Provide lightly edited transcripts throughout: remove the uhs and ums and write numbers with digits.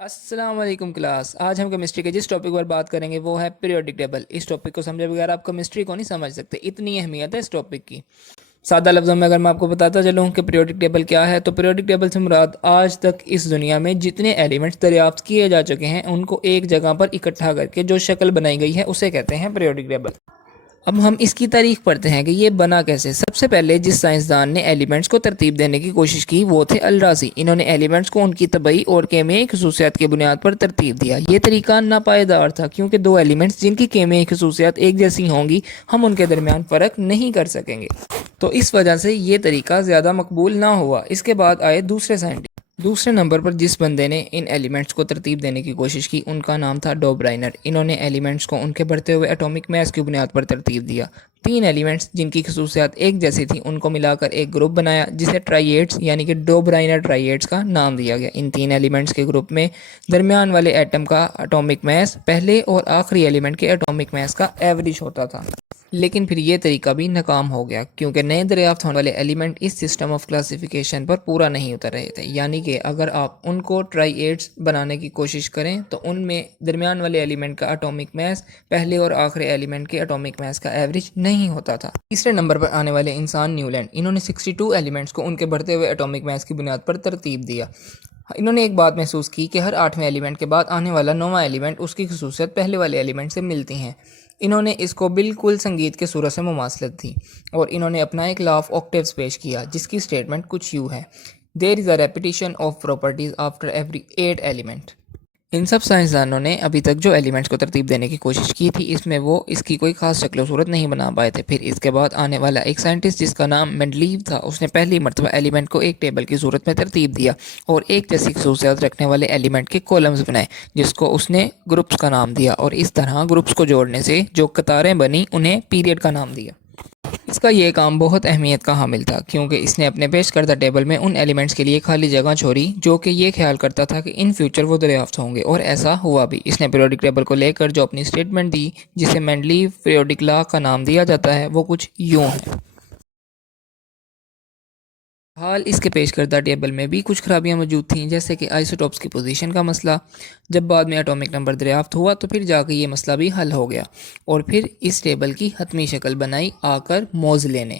السلام علیکم کلاس. آج ہم کیمسٹری کے جس ٹاپک پر بات کریں گے وہ ہے پیریوڈک ٹیبل. اس ٹاپک کو سمجھے بغیر آپ کیمسٹری کو نہیں سمجھ سکتے، اتنی اہمیت ہے اس ٹاپک کی. سادہ لفظوں میں اگر میں آپ کو بتاتا چلوں کہ پیریوڈک ٹیبل کیا ہے، تو پیریوڈک ٹیبل سے مراد آج تک اس دنیا میں جتنے ایلیمنٹس دریافت کیے جا چکے ہیں ان کو ایک جگہ پر اکٹھا کر کے جو شکل بنائی گئی ہے اسے کہتے ہیں پیریوڈک ٹیبل. اب ہم اس کی تاریخ پڑھتے ہیں کہ یہ بنا کیسے. سب سے پہلے جس سائنسدان نے ایلیمنٹس کو ترتیب دینے کی کوشش کی وہ تھے الرازی. انہوں نے ایلیمنٹس کو ان کی طبعی اور کیمیائی خصوصیات کی بنیاد پر ترتیب دیا. یہ طریقہ ناپائیدار تھا کیونکہ دو ایلیمنٹس جن کی کیمیائی خصوصیات ایک جیسی ہوں گی ہم ان کے درمیان فرق نہیں کر سکیں گے، تو اس وجہ سے یہ طریقہ زیادہ مقبول نہ ہوا. اس کے بعد آئے دوسرے سائنٹسٹ. دوسرے نمبر پر جس بندے نے ان ایلیمنٹس کو ترتیب دینے کی کوشش کی ان کا نام تھا ڈوبرائنر. انہوں نے ایلیمنٹس کو ان کے بڑھتے ہوئے ایٹامک میس کی بنیاد پر ترتیب دیا. تین ایلیمنٹس جن کی خصوصیات ایک جیسی تھیں ان کو ملا کر ایک گروپ بنایا جسے ٹرائیڈز یعنی کہ ڈوبرائنر ٹرائیڈز کا نام دیا گیا. ان تین ایلیمنٹس کے گروپ میں درمیان والے ایٹم کا ایٹامک میس پہلے اور آخری ایلیمنٹ کے ایٹامک میس کا ایوریج ہوتا تھا. لیکن پھر یہ طریقہ بھی ناکام ہو گیا کیونکہ نئے دریافت ہونے والے ایلیمنٹ اس سسٹم آف کلاسیفیکیشن پر پورا نہیں اتر رہے تھے. یعنی کہ اگر آپ ان کو ٹرائیڈز بنانے کی کوشش کریں تو ان میں درمیان والے ایلیمنٹ کا ایٹامک میس پہلے اور آخری ایلیمنٹ کے ایٹامک میس کا ایوریج نہیں ہوتا تھا. تیسرے نمبر پر آنے والے انسان نیولینڈ. انہوں نے 62 ایلیمنٹس کو ان کے بڑھتے ہوئے ایٹامک میس کی بنیاد پر ترتیب دیا. انہوں نے ایک بات محسوس کی کہ ہر 8ویں ایلیمنٹ کے بعد آنے والا 9واں ایلیمنٹ اس کی خصوصیت پہلے والے ایلیمنٹ سے ملتی ہیں. انہوں نے اس کو بالکل سنگیت کے صورت سے مماثلت دی اور انہوں نے اپنا ایک لا آف آکٹیوز پیش کیا جس کی سٹیٹمنٹ کچھ یوں ہے: there is a repetition of properties after every 8 element. ان سب سائنسدانوں نے ابھی تک جو ایلیمنٹس کو ترتیب دینے کی کوشش کی تھی اس میں وہ اس کی کوئی خاص شکل و صورت نہیں بنا پائے تھے. پھر اس کے بعد آنے والا ایک سائنٹسٹ جس کا نام مینڈلیو تھا، اس نے پہلی مرتبہ ایلیمنٹ کو ایک ٹیبل کی صورت میں ترتیب دیا اور ایک جیسی خصوصیات رکھنے والے ایلیمنٹ کے کولمز بنائے جس کو اس نے گروپس کا نام دیا، اور اس طرح گروپس کو جوڑنے سے جو قطاریں بنی انہیں پیریڈ کا نام دیا. اس کا یہ کام بہت اہمیت کا حامل تھا کیونکہ اس نے اپنے پیش کردہ ٹیبل میں ان ایلیمنٹس کے لیے خالی جگہ چھوڑی جو کہ یہ خیال کرتا تھا کہ ان فیوچر وہ دریافت ہوں گے، اور ایسا ہوا بھی. اس نے پیریوڈک ٹیبل کو لے کر جو اپنی سٹیٹمنٹ دی جسے مینڈلیو پیریوڈک لا کا نام دیا جاتا ہے وہ کچھ یوں ہے: حال اس کے پیش کردہ ٹیبل میں بھی کچھ خرابیاں موجود تھیں، جیسے کہ آئسوٹوپس کی پوزیشن کا مسئلہ. جب بعد میں ایٹامک نمبر دریافت ہوا تو پھر جا کے یہ مسئلہ بھی حل ہو گیا، اور پھر اس ٹیبل کی حتمی شکل بنائی آ کر موزلے نے.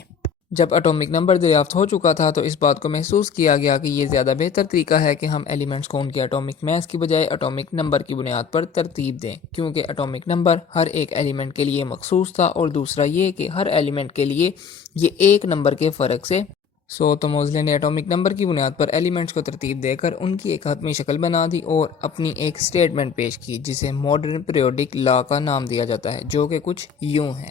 جب ایٹامک نمبر دریافت ہو چکا تھا تو اس بات کو محسوس کیا گیا کہ یہ زیادہ بہتر طریقہ ہے کہ ہم ایلیمنٹس کو ان کے ایٹامک میس کی بجائے ایٹامک نمبر کی بنیاد پر ترتیب دیں، کیونکہ ایٹامک نمبر ہر ایک ایلیمنٹ کے لیے مخصوص تھا، اور دوسرا یہ کہ ہر ایلیمنٹ کے لیے یہ ایک نمبر کے فرق سے تو موزلے نے ایٹامک نمبر کی بنیاد پر ایلیمنٹس کو ترتیب دے کر ان کی ایک حتمی شکل بنا دی اور اپنی ایک سٹیٹمنٹ پیش کی جسے ماڈرن پیریوڈک لا کا نام دیا جاتا ہے، جو کہ کچھ یوں ہے: